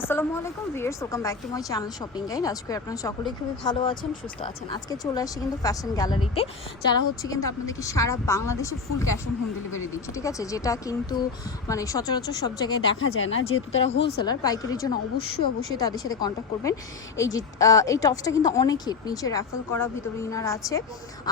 আসসালামু আলাইকুম viewers welcome back to my channel shopping guide. আজকে আপনারা সকলেই খুবই ভালো আছেন, সুস্থ আছেন। আজকে চলে আসছি কিন্তু ফ্যাশন গ্যালারিতে, যারা হচ্ছে কিন্তু আপনাদেরকে সারা বাংলাদেশে full cash on home delivery দিচ্ছে, ঠিক আছে? যেটা কিন্তু মানে সচরাচর সব জায়গায় দেখা যায় না। যেহেতু তারা হোলসেলার পাইকারির জন্য অবশ্যই অবশ্যই তাদের সাথে কন্ট্যাক্ট করবেন। এই যে এই টপসটা কিন্তু অনেক হিট নিচে র্যাফেল করা, ভিতরে ইনার আছে,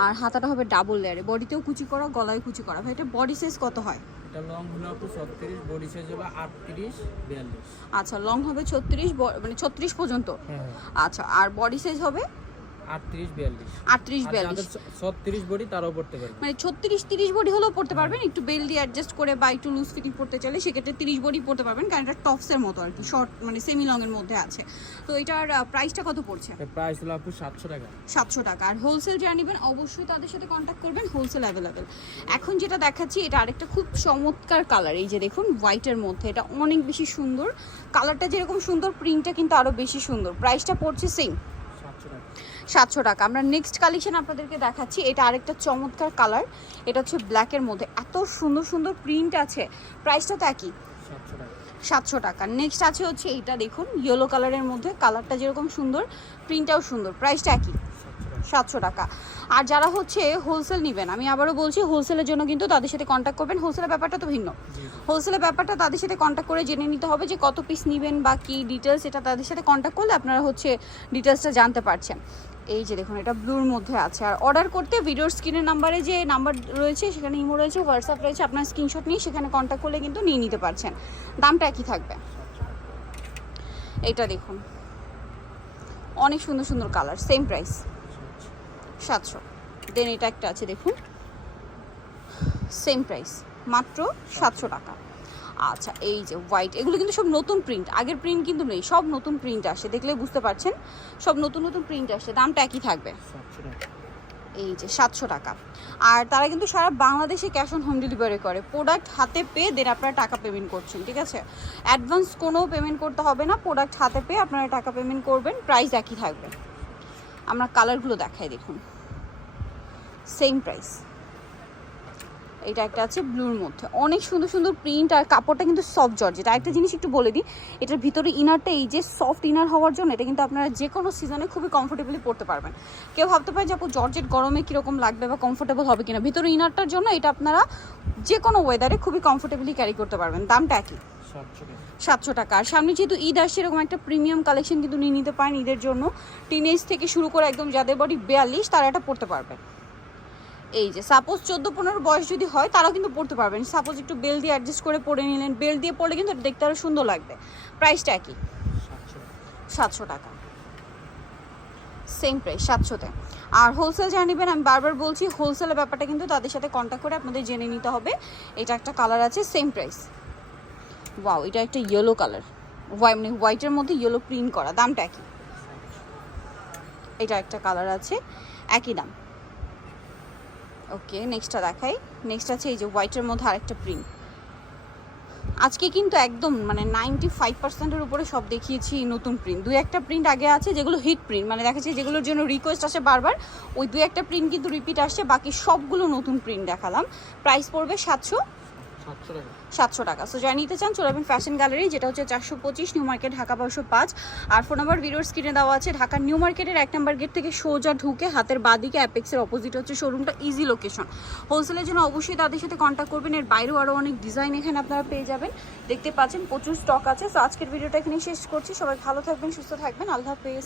আর হাতাটা হবে ডাবল লেয়ারে বডিতেও কুচি করা, গলায় কুচি করা। ভাই, এটা বডি সাইজ কত হয়? এটা লং হলো আপু ছত্রিশ বডি সাইজ হলো আটত্রিশ বিয়াল্লিশ। আচ্ছা লং হবে ছত্রিশ মানে ছত্রিশ পর্যন্ত। হ্যাঁ। আচ্ছা আর বডি সাইজ হবে? মানে ছত্রিশ তিরিশ বডি হলেও পড়তে পারবেন। একটু বেল দিয়ে অ্যাডজাস্ট করে বা একটু লুজ ফিটিং পড়তে চাইলে সেক্ষেত্রে তিরিশ বডি পড়তে পারবেন কারণ এটা টপসের মতো আর কি শর্ট মানে সেমি লং এর মধ্যে আছে। তো এটার প্রাইসটা কত পড়ছে? প্রাইস হলো আপু সাতশো টাকা। সাতশো টাকা। আর হোলসেল যারা নেবেন অবশ্যই তাদের সাথে কন্ট্যাক্ট করবেন হোলসেল অ্যাভেলেবেল এখন যেটা দেখাচ্ছি এটা আরেকটা খুব চমৎকার কালার এই যে দেখুন হোয়াইটের মধ্যে। এটা অনেক বেশি সুন্দর। কালারটা যেরকম সুন্দর প্রিন্টটা কিন্তু আরও বেশি সুন্দর। প্রাইসটা পড়ছে সেম সাতশো টাকা। সাতশো টাকা। আমরা নেক্সট কালেকশন আপনাদেরকে দেখাচ্ছি। এটা আরেকটা চমৎকার কালার এটা হচ্ছে ব্ল্যাকের মধ্যে। এত সুন্দর সুন্দর প্রিন্ট আছে। প্রাইসটা তো একই। সাতশো টাকা। নেক্সট আছে হচ্ছে এইটা দেখুন ইয়েলো কালারের মধ্যে। কালারটা যেরকম সুন্দর প্রিন্টটাও সুন্দর। প্রাইসটা একই। সাতশো টাকা। আর যারা হচ্ছে হোলসেল নেবেন, আমি আবারও বলছি হোলসেলের জন্য কিন্তু তাদের সাথে কন্ট্যাক্ট করবেন। হোলসেলের ব্যাপারটা তো ভিন্ন। হোলসেলের ব্যাপারটা তাদের সাথে কন্ট্যাক্ট করে জেনে নিতে হবে যে কত পিস নেবেন বা কী ডিটেলস এটা তাদের সাথে কন্ট্যাক্ট করলে আপনারা হচ্ছে ডিটেলসটা জানতে পারছেন। এই যে দেখুন, এটা ব্লুর মধ্যে আছে। আর অর্ডার করতে ভিডিওর স্ক্রিনের নাম্বারে যে নাম্বার রয়েছে, সেখানে ইমো রয়েছে হোয়াটসঅ্যাপ রয়েছে, আপনার স্ক্রিনশট নিয়ে সেখানে কন্ট্যাক্ট করলে কিন্তু নিয়ে নিতে পারছেন। দামটা একই থাকবে। এটা দেখুন। অনেক সুন্দর সুন্দর কালার সেম প্রাইস সাতশো। দেন এটা একটা আছে দেখুন। সেম প্রাইস মাত্র সাতশো টাকা। আচ্ছা এই যে হোয়াইট এগুলো কিন্তু সব নতুন প্রিন্ট আগের প্রিন্ট কিন্তু নেই সব নতুন প্রিন্ট আসে দেখলে বুঝতে পারছেন? সব নতুন নতুন প্রিন্ট আসে দামটা একই থাকবে। এই যে সাতশো টাকা। আর তারা কিন্তু সারা বাংলাদেশে ক্যাশ অন হোম ডেলিভারি করে প্রোডাক্ট হাতে পেয়ে দেন আপনারা টাকা পেমেন্ট করছেন ঠিক আছে? অ্যাডভান্স কোনো পেমেন্ট করতে হবে না প্রোডাক্ট হাতে পেয়ে আপনারা টাকা পেমেন্ট করবেন প্রাইস একই থাকবে। আমরা কালারগুলো দেখাই দেখুন। সেম প্রাইস এটা একটা আছে ব্লুর মধ্যে। অনেক সুন্দর সুন্দর প্রিন্ট আর কাপড়টা কিন্তু সফট জর্জেট আর একটা জিনিস একটু বলে দিই, এটার ভিতরে ইনারটা এই যে সফট ইনার হওয়ার জন্য এটা কিন্তু আপনারা যে কোনো সিজনে খুবই কমফোর্টেবলি পরতে পারবেন। কেউ ভাবতে পারে যে আপু জর্জেট গরমে কীরকম লাগবে বা কমফোর্টেবল হবে কিনা। ভিতরে ইনারটার জন্য এটা আপনারা যে কোনো ওয়েদারে খুবই কমফোর্টেবলি ক্যারি করতে পারবেন। দামটা একই। সাতশো টাকা। সাতশো টাকা আর সামনে যেহেতু ঈদ আসছে, এরকম একটা প্রিমিয়াম কালেকশন কিন্তু নিয়ে নিতে পারেন ঈদের জন্য। টিনেজ থেকে শুরু করে একদম যাদের বডি বিয়াল্লিশ, তারা এটা পড়তে পারবেন এই যে সাপোজ চোদ্দ পনেরো বয়স যদি হয়, তারাও কিন্তু পড়তে পারবেন সাপোজ একটু বেল দিয়ে অ্যাডজাস্ট করে পরে নিলেন, বেল দিয়ে পড়লে কিন্তু দেখতে আরও সুন্দর লাগবে। প্রাইসটা একই। সাতশো টাকা। সেম প্রাইস সাতশোতে। আর হোলসেল যারা নেবেন, আমি বারবার বলছি হোলসেলের ব্যাপারটা কিন্তু তাদের সাথে কন্ট্যাক্ট করে আপনাদের জেনে নিতে হবে। এটা একটা কালার আছে সেম প্রাইস ওয়াও এটা একটা ইয়েলো কালার হোয়াইট মানে হোয়াইটের মধ্যে ইয়েলো প্রিন্ট করা, দামটা একই। এটা একটা কালার আছে, একই দাম। ওকে নেক্সটটা দেখাই। নেক্সট আছে এই যে হোয়াইটের মধ্যে আরেকটা প্রিন্ট আজকে কিন্তু একদম মানে নাইনটি ফাইভ পার্সেন্টের উপরে সব দেখিয়েছি নতুন প্রিন্ট দুই একটা প্রিন্ট আগে আছে যেগুলো হিট প্রিন্ট মানে দেখা যাচ্ছে যেগুলোর জন্য রিকোয়েস্ট আসে বারবার, ওই দুই একটা প্রিন্ট কিন্তু রিপিট আসছে, বাকি সবগুলো নতুন প্রিন্ট দেখালাম। প্রাইস পড়বে সাতশো সাতশো টাকা। সো যারা নিতে চান, চলে যাবেন ফ্যাশন গ্যালারি যেটা হচ্ছে চারশো পঁচিশ নিউ মার্কেট ঢাকা বারোশো পাঁচ। আর ফোন নাম্বার ভিডিওর স্ক্রিনে দেওয়া আছে, ঢাকার নিউ মার্কেটের এক নাম্বার গেট থেকে সোজা ঢুকে হাতের বাদিকে অ্যাপেক্সের অপোজিট হচ্ছে শোরুমটা ইজি লোকেশন হোলসেলের জন্য অবশ্যই তাদের সাথে কন্ট্যাক্ট করবেন। এর বাইরেও আরও অনেক ডিজাইন এখানে আপনারা পেয়ে যাবেন। দেখতে পাচ্ছেন, প্রচুর স্টক আছে। সো আজকের ভিডিওটা এখানেই শেষ করছি। সবাই ভালো থাকবেন, সুস্থ থাকবেন। আল্লাহ হাফেজ।